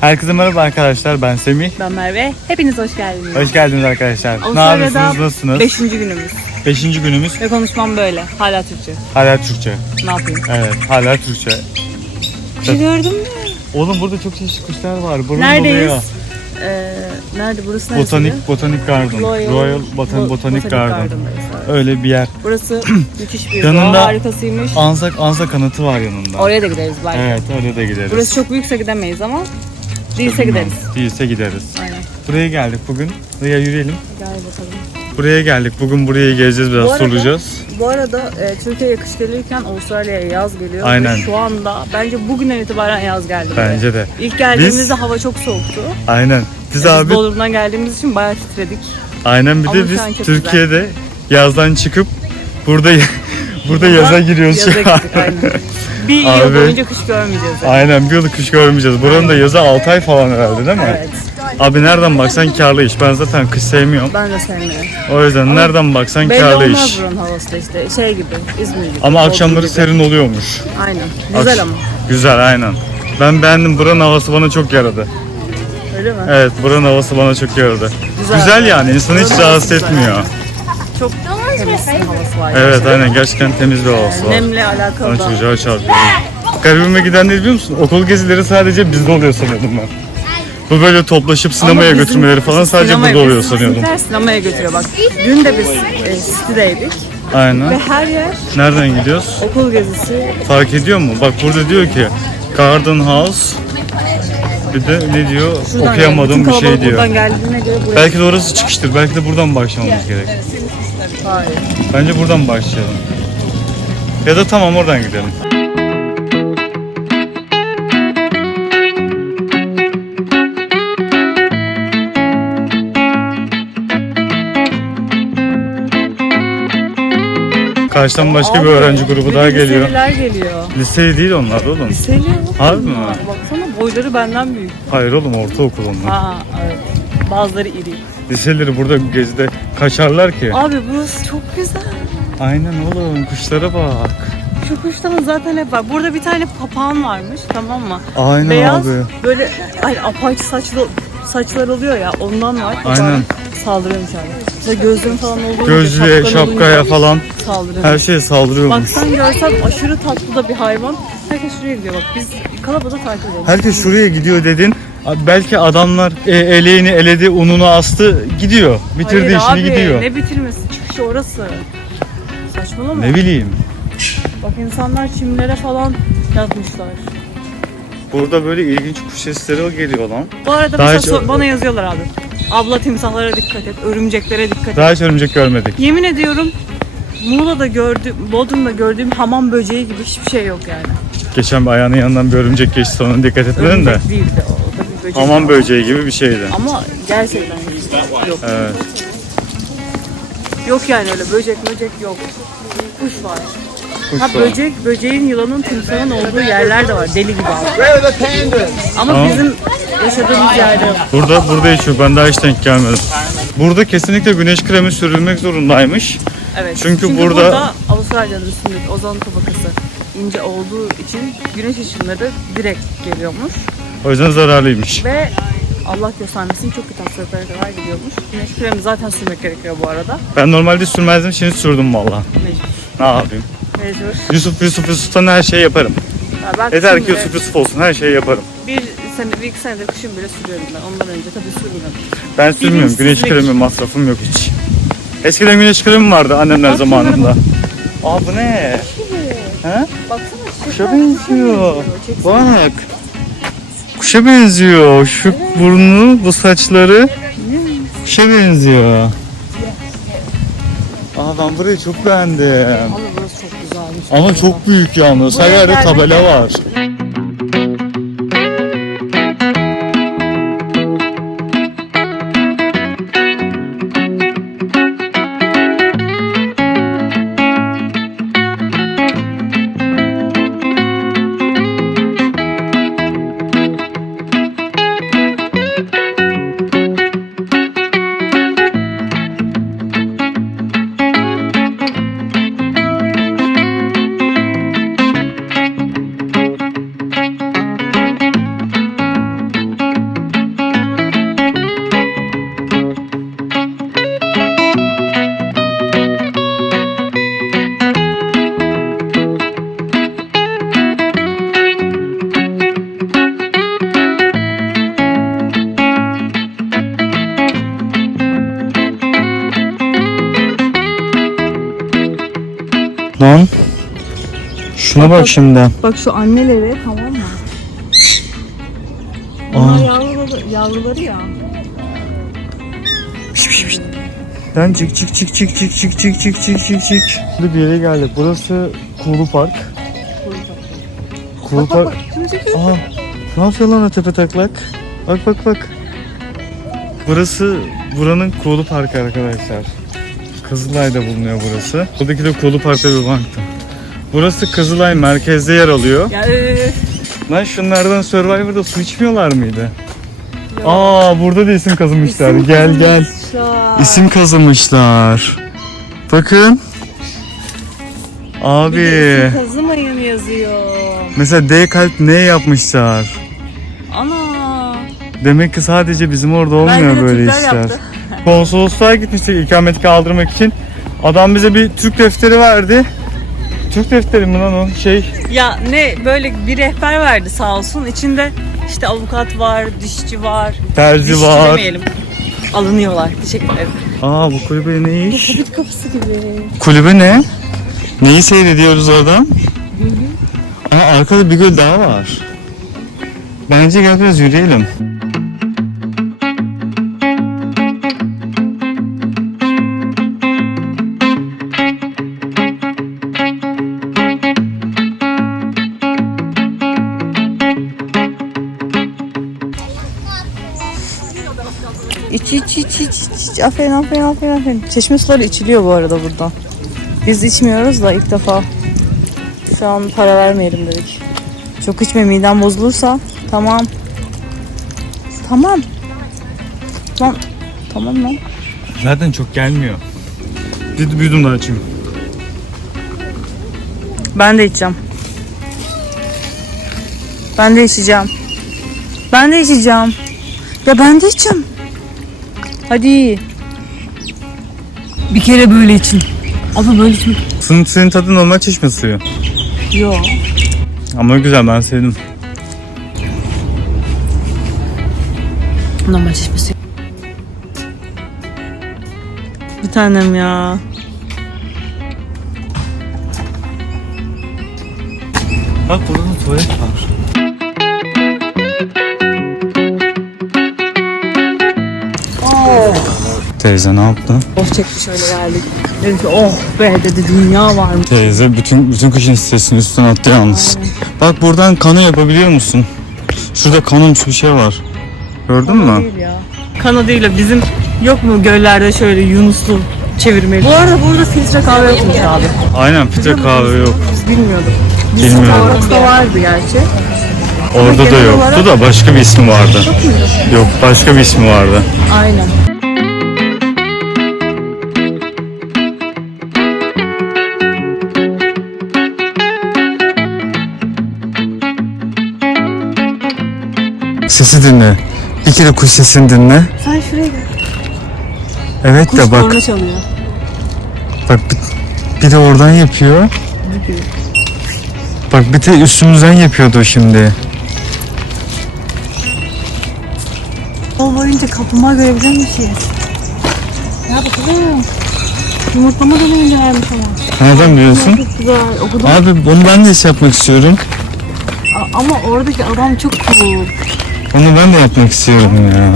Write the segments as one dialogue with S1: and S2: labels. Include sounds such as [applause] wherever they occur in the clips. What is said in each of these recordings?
S1: Herkese merhaba arkadaşlar ben Semih.
S2: Ben Merve. Hepiniz hoş geldiniz.
S1: Hoş geldiniz arkadaşlar. Ne
S2: Avustralya'da
S1: yapıyorsunuz? Nasılsınız?
S2: 5. günümüz.
S1: Beşinci günümüz.
S2: Ve konuşmam böyle. Hala Türkçe.
S1: Hala Türkçe.
S2: Ne yapayım?
S1: Evet hala Türkçe.
S2: Şey gördün mü?
S1: Oğlum burada çok çeşitli kuşlar var. Burun
S2: Neredeyiz?
S1: doluyor.
S2: Ee, nerede? Burası neresi?
S1: Botanik, Botanik Garden. Royal, Botan,
S2: Bo-
S1: Botanik Garden.
S2: Garden'dayız, evet.
S1: Öyle bir yer.
S2: Burası [clears throat] müthiş bir
S1: Yanında-
S2: doğa harikasıymış.
S1: Ansa, Ansa kanıtı var yanında.
S2: Oraya da gideriz belki.
S1: Evet oraya da gideriz.
S2: Burası çok büyükse gidemeyiz ama değilse gideriz.
S1: Değilse gideriz.
S2: Aynen.
S1: Buraya geldik bugün. Buraya yürüyelim.
S2: Gel bakalım.
S1: Buraya geldik. Bugün burayı gezeceğiz biraz
S2: Bu arada-
S1: soracağız.
S2: Bu arada e, Türkiye'ye kış gelirken Avustralya'ya yaz geliyor.
S1: Aynen.
S2: Ve şu anda bence bugünden itibaren yaz geldi. buraya.
S1: Bence de.
S2: İlk geldiğimizde hava çok soğuktu.
S1: Aynen. Biz
S2: Biz
S1: abi
S2: Bodrum'dan geldiğimiz için bayağı titredik.
S1: aynen bir
S2: Ama
S1: de biz Türkiye'de yazdan çıkıp burada burada yaza giriyoruz
S2: Yaza
S1: şu an.
S2: gittik aynen. Bir
S1: Abi.
S2: yıl boyunca kış görmeyeceğiz. Yani.
S1: Aynen bir yıl kış görmeyeceğiz. Buranın da yazı 6 ay falan herhalde değil mi?
S2: Evet.
S1: Abi nereden baksan karlı iş. Ben zaten kış sevmiyorum.
S2: Ben de sevmiyorum.
S1: O yüzden nereden baksan
S2: Belli
S1: karlı
S2: olmaz
S1: iş.
S2: buranın havası da işte. Şey gibi, İzmir gibi.
S1: Ama
S2: Bodrum
S1: akşamları
S2: gibi.
S1: serin oluyormuş.
S2: Aynen. Güzel
S1: Akş-
S2: ama.
S1: Güzel aynen. Ben beğendim. Buranın havası bana çok yaradı.
S2: Öyle mi?
S1: Evet buranın havası bana çok yaradı. Güzel,
S2: Güzel.
S1: yani insanı hiç
S2: Buranın
S1: rahatsız
S2: havası güzel.
S1: etmiyor.
S2: Çok temiz havası var.
S1: Evet aynen gerçekten temiz bir havası var.
S2: Nemle alakalı
S1: Bana
S2: da.
S1: çocuğa çarpıyor. Garibime giden ne biliyor musun? Okul gezileri sadece bizde oluyor sanıyordum ben. Bu böyle toplaşıp sinemaya
S2: bizim
S1: götürmeleri falan sadece
S2: sinemaya-
S1: burada oluyor
S2: bizim
S1: sanıyordum.
S2: bizimkiler sinemaya götürüyor bak. Dün de biz e, City'deydik ve
S1: Aynen.
S2: her yer
S1: Nereden gidiyoruz?
S2: okul gezisi.
S1: Fark ediyor mu? Bak burada diyor ki Garden House bir de ne diyor?
S2: Şuradan
S1: Okuyamadığım bir şey
S2: kalabalık
S1: diyor.
S2: Buradan geldiğine göre buraya.
S1: Belki de orası çıkıştır. Belki de buradan başlamamız gerek.
S2: Hayır.
S1: Bence buradan başlayalım. Ya da tamam oradan gidelim. Karşıdan başka bir
S2: Abi,
S1: öğrenci grubu daha geliyor.
S2: Liseliler geliyor.
S1: Liseli değil onlar oğlum.
S2: Liseli.
S1: Harbi mi?
S2: Baksana boyları benden büyük.
S1: Hayır oğlum ortaokul onlar.
S2: Ha evet. Bazıları iri.
S1: Liseleri burada gezide kaçarlar ki.
S2: Abi burası çok güzel.
S1: Aynen oğlum kuşlara bak.
S2: Şu kuşların zaten hep var. Burada bir tane papağan varmış tamam mı?
S1: Aynen
S2: Beyaz
S1: abi.
S2: böyle ay apaç saçlı saçlar oluyor ya ondan var.
S1: Aynen.
S2: Saldırıyormuş abi. Mesela gözlüğün falan olduğu
S1: Gözlüğe, şapkaya falan
S2: saldırıyor.
S1: her şeye saldırıyormuş.
S2: Baksan görsen aşırı tatlı da bir hayvan. Herkes şuraya gidiyor bak. Biz kalabalığı takip edelim.
S1: Herkes şuraya gidiyor dedin. Belki adamlar e, eleğini eledi, ununu astı, gidiyor. Bitirdi
S2: Hayır
S1: işini
S2: abi,
S1: gidiyor.
S2: Ne bitirmesi? Çıkışı orası. Saçmalama.
S1: Ne bileyim.
S2: Bak insanlar çimlere falan yatmışlar.
S1: Burada böyle ilginç kuş sesleri geliyor lan.
S2: Bu arada
S1: Daha
S2: mesela
S1: hiç-
S2: so- bana yazıyorlar abi. Abla timsahlara dikkat et, örümceklere dikkat et.
S1: Daha hiç örümcek görmedik.
S2: Yemin ediyorum Muğla'da gördüğüm, Bodrum'da gördüğüm hamam böceği gibi hiçbir şey yok yani.
S1: Geçen bir ayağının yanından bir örümcek geçti sana dikkat etmedin de.
S2: Örümcek değildi o, böcek.
S1: Aman böceği gibi bir şeydi.
S2: Ama gerçekten yok.
S1: Evet.
S2: Yok yani öyle böcek böcek yok. Kuş var.
S1: Kuş
S2: Ha
S1: var.
S2: böcek, böceğin, yılanın, timsahın olduğu yerler de var. Deli gibi abi. Ama
S1: Tamam.
S2: bizim yaşadığımız yerde yok.
S1: Burada burada hiç yok. Ben daha hiç denk gelmedim. Burada kesinlikle güneş kremi sürülmek zorundaymış.
S2: Evet.
S1: Çünkü burada-
S2: Avustralya'nın üstündeki ozon tabakası ince olduğu için güneş ışınları direkt geliyormuş
S1: O yüzden zararlıymış.
S2: ve Allah göstermesin çok kötü hastalıklara kadar gidiyormuş. Güneş kremi zaten sürmek gerekiyor bu arada.
S1: Ben normalde sürmezdim şimdi sürdüm valla.
S2: Mecbur.
S1: Ne yapayım?
S2: Mecbur.
S1: Yusuf Yusuf Yusuf'tan her şeyi yaparım.
S2: Ya ben
S1: Yeter ki Yusuf Yusuf olsun her şeyi yaparım.
S2: Bir sene, bir iki senedir kışın bile sürüyorum ben. Ondan önce tabii sürmüyordum.
S1: Ben sürmüyorum. Güneş kremi masrafım yok hiç. Eskiden güneş kremi vardı annemler zamanında. Aa bu ne? He?
S2: Baksana
S1: Kuşa benziyor. Bak. Kuşa benziyor. Şu burnu, bu saçları kuşa benziyor. Aa ben burayı çok beğendim.
S2: Ama burası çok güzelmiş.
S1: Ama çok büyük yalnız. Her yerde tabela var. Lan. Şuna bak şimdi.
S2: Bak şu anneleri tamam mı?
S1: Aa.
S2: Onlar yavruları, yavruları ya.
S1: Lan çık çık çık çık çık çık çık çık çık çık çık. Burada bir yere geldik. Burası Kuğulu Park. Kuğulu
S2: Bak bak
S1: Park.
S2: bak.
S1: Aha. Ne yapıyor lan o tepe taklak? Bak bak bak. Burası buranın Kuğulu Park arkadaşlar. Kızılay'da bulunuyor burası. Buradaki de Kuğulu Park'ta bir bankta. Burası Kızılay merkezde yer alıyor.
S2: Ya öf.
S1: Lan şunlardan Survivor'da su içmiyorlar mıydı? Aa burada da isim kazımışlar.
S2: İsim
S1: gel gel.
S2: kazımışlar.
S1: İsim kazımışlar. Bakın. Abi.
S2: İsim kazımayın yazıyor.
S1: Mesela D kalp ne yapmışlar?
S2: Ana.
S1: Demek ki sadece bizim orada olmuyor
S2: de
S1: böyle işler.
S2: yaptı.
S1: Konsolosluğa gitmiştik ikamet kaldırmak için. Adam bize bir Türk defteri verdi. Türk defteri mi lan o? Şey
S2: Ya ne böyle bir rehber verdi sağ olsun. İçinde işte avukat var, dişçi var.
S1: terzi
S2: Dişçi
S1: var.
S2: demeyelim. Alınıyorlar. Teşekkür ederim.
S1: Aa bu kulübe ne iş?
S2: Hobbit kapısı gibi.
S1: Kulübe ne? Neyi seyrediyoruz orada? Aa arkada bir göl daha var. Bence gel biraz yürüyelim.
S2: İç iç iç iç iç. Aferin aferin aferin aferin. Çeşme suları içiliyor bu arada burada. Biz içmiyoruz da ilk defa. Şu an para vermeyelim dedik. Çok içme midem bozulursa. Tamam. Tamam. Lan. Tamam lan.
S1: Zaten çok gelmiyor. Bir, bir yudum daha içeyim.
S2: Ben de içeceğim. Ben de içeceğim. Ben de içeceğim. Ya ben de içeceğim. Hadi. Bir kere böyle için. Ama böyle için.
S1: Suyun, suyun tadı normal çeşme suyu.
S2: Yok.
S1: Ama güzel ben sevdim.
S2: Normal çeşmesi. Bir tanem ya.
S1: Bak burada da tuvalet var. Teyze ne yaptı?
S2: Of çekti şöyle geldik. Dedim ki oh be dedi dünya var mı?
S1: Teyze bütün bütün kışın stresini üstüne attı yalnız. Bak buradan kano yapabiliyor musun? Şurada kanonumsu bir şey var. Gördün mü?
S2: Değil ya. Kana değil de bizim yok mu göllerde şöyle yunuslu çevirmeli. Bu arada burada filtre kahve yokmuş abi.
S1: Aynen filtre kahve yok.
S2: Biz bilmiyorduk. Biz
S1: Bilmiyorum.
S2: Starbucks'ta vardı gerçi.
S1: Orada da yoktu
S2: olarak-
S1: da başka bir ismi vardı. Yok başka bir ismi vardı.
S2: Aynen.
S1: Sesi dinle. Bir kere kuş sesini dinle.
S2: Sen şuraya gel.
S1: Evet
S2: Kuş
S1: de bak.
S2: korna çalıyor.
S1: Bak bir, bir de oradan yapıyor. Bak bir de üstümüzden yapıyordu şimdi.
S2: Yol boyunca kaplumbağa görebilir miyiz? Ya bakalım. Yumurtlama deneyince vermiş ama.
S1: Nereden biliyorsun?
S2: Çok güzel. Okudum.
S1: Abi bunu ben de iş yapmak istiyorum.
S2: A- Ama oradaki adam çok cool.
S1: Onu ben de yapmak istiyorum ya.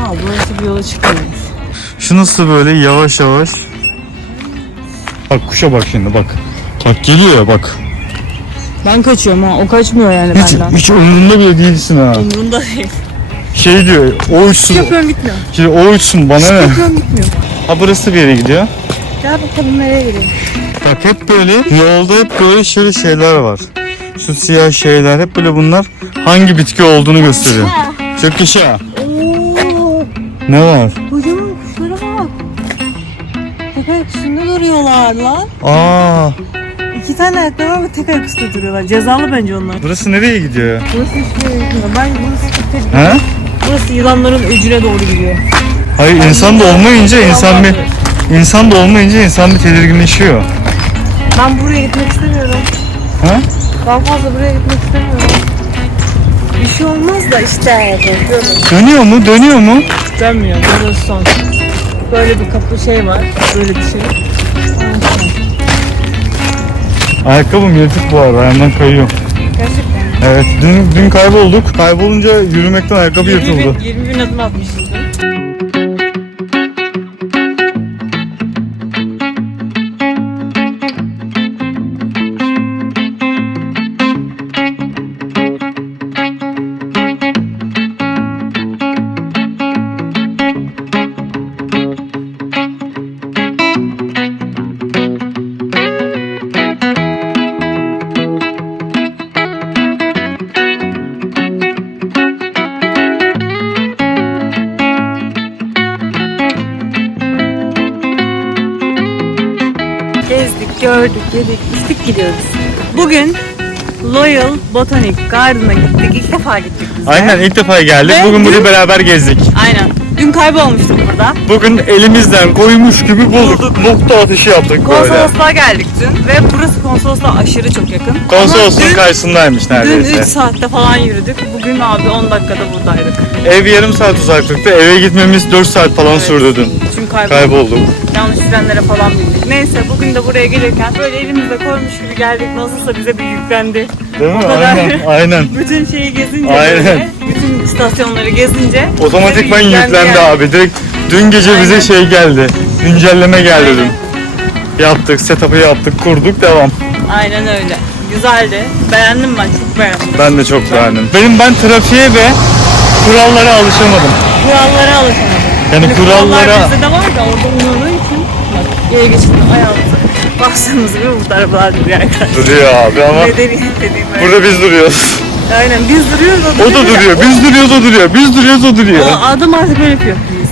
S2: Aa burası bir yola çıkıyormuş.
S1: Şu nasıl böyle yavaş yavaş. Bak kuşa bak şimdi bak. Bak geliyor ya bak.
S2: Ben kaçıyorum ha. O kaçmıyor yani
S1: Hiç,
S2: benden.
S1: hiç umurunda bile değilsin ha.
S2: Umurunda değil.
S1: Şey diyor o uçsun.
S2: Köprüm gitmiyor.
S1: Şey, o uçsun bana ne?
S2: Köprüm gitmiyor.
S1: Ha burası bir yere gidiyor.
S2: Gel bakalım nereye gidiyor.
S1: Bak hep böyle yolda hep böyle şöyle şeyler var. Şu siyah şeyler hep böyle bunlar hangi bitki olduğunu gösteriyor.
S2: Oo,
S1: Ne var?
S2: kocaman kuşlara bak. Tek ayak üstünde duruyorlar lan.
S1: Aa,
S2: İki tane ayakları var ama tek ayak üstünde duruyorlar. Cezalı bence onlar.
S1: burası nereye gidiyor?
S2: Burası gitmiyor. Ben burası.
S1: Ha?
S2: Burası yılanların öcüne doğru gidiyor.
S1: Hayır insan da olmayınca insan bir insan da olmayınca insan bir tedirginleşiyor.
S2: Ben buraya gitmek istemiyorum.
S1: Ha?
S2: Daha fazla buraya gitmek istemiyorum. Bir şey olmaz da işte.
S1: Dönüyor mu? Dönüyor mu?
S2: Dönmüyor. Burası son. Böyle bir kapı şey var. Böyle bir şey.
S1: Ayakkabım yırtık bu arada. Ayağımdan kayıyor.
S2: Gerçekten.
S1: Evet. Dün, dün kaybolduk. Kaybolunca yürümekten ayakkabı
S2: 20
S1: yırtıldı.
S2: Bin, 20 bin adım atmışız. Gördük, yedik, içtik gidiyoruz. Bugün Loyal Botanic Garden'a gittik. İlk defa gittik biz de.
S1: Aynen ilk defa geldik.
S2: Ve
S1: Bugün burayı
S2: dün-
S1: beraber gezdik.
S2: Aynen. Dün kaybolmuştuk burada.
S1: Bugün elimizden koymuş gibi bulduk. Nokta atışı yaptık böyle.
S2: Konsolosluğa geldik dün ve burası konsolosluğa aşırı çok yakın.
S1: Konsolosluğun
S2: Ama dün-
S1: karşısındaymış
S2: Dün 3
S1: neredeyse.
S2: saatte falan yürüdük. Bugün abi 10 dakikada buradaydık.
S1: Ev yarım saat uzaklıkta. Eve gitmemiz 4 saat falan
S2: Evet.
S1: sürdü dün.
S2: Çünkü kaybolduk.
S1: Kaybolduk.
S2: Yanlış trenlere falan bindik. Neyse bugün de buraya gelirken böyle elimizde koymuş gibi geldik. Nasılsa bize bir yüklendi.
S1: Değil mi?
S2: O kadar.
S1: Aynen. [laughs] Aynen.
S2: Bütün şeyi gezince
S1: Aynen.
S2: böyle, bütün istasyonları gezince
S1: Otomatikman
S2: bize bir
S1: yüklendi
S2: yani.
S1: abi. Direkt dün gece bize
S2: Aynen.
S1: şey geldi. Güncelleme geldi
S2: Aynen.
S1: dün. Yaptık, setup'ı yaptık, kurduk, devam.
S2: Aynen öyle. Güzeldi. Beğendim ben. Çok beğendim.
S1: Ben de çok beğendim. Benim ben trafiğe ve kurallara alışamadım.
S2: Kurallara alışamadım.
S1: Yani
S2: Hani
S1: kurallara
S2: Kurallar bizde de var da orada yere geçtim ayağımıza. Baksanız bir burada arabalar duruyor arkadaşlar.
S1: duruyor abi ama
S2: Medeniyet dediğim
S1: burada biz duruyoruz.
S2: Aynen biz duruyoruz o,
S1: O da duruyor. Biz duruyoruz o duruyor. Biz duruyoruz o duruyor.
S2: O adam artık böyle yapıyor. Biz.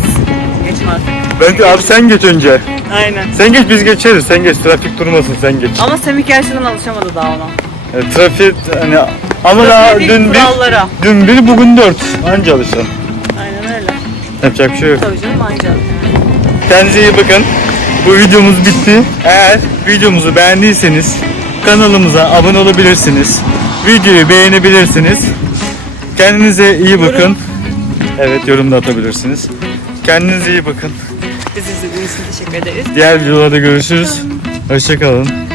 S2: Geçme artık.
S1: Bence abi sen geç önce.
S2: Aynen.
S1: Sen geç biz geçeriz. Sen geç trafik durmasın sen geç.
S2: Ama Semih gerçekten alışamadı daha ona.
S1: E, trafik hani ama daha
S2: Trafik
S1: dün bir,
S2: kurallara.
S1: dün bir bugün dört. Anca alışalım.
S2: Aynen öyle.
S1: Yapacak bir şey yok.
S2: Tabii canım anca.
S1: Kendinize iyi bakın. Bu videomuz bitti. Eğer videomuzu beğendiyseniz kanalımıza abone olabilirsiniz. Videoyu beğenebilirsiniz. Kendinize iyi bakın. Evet yorum da atabilirsiniz. Kendinize iyi bakın.
S2: Bizi izlediğiniz için teşekkür ederiz.
S1: Diğer videolarda görüşürüz. Hoşçakalın.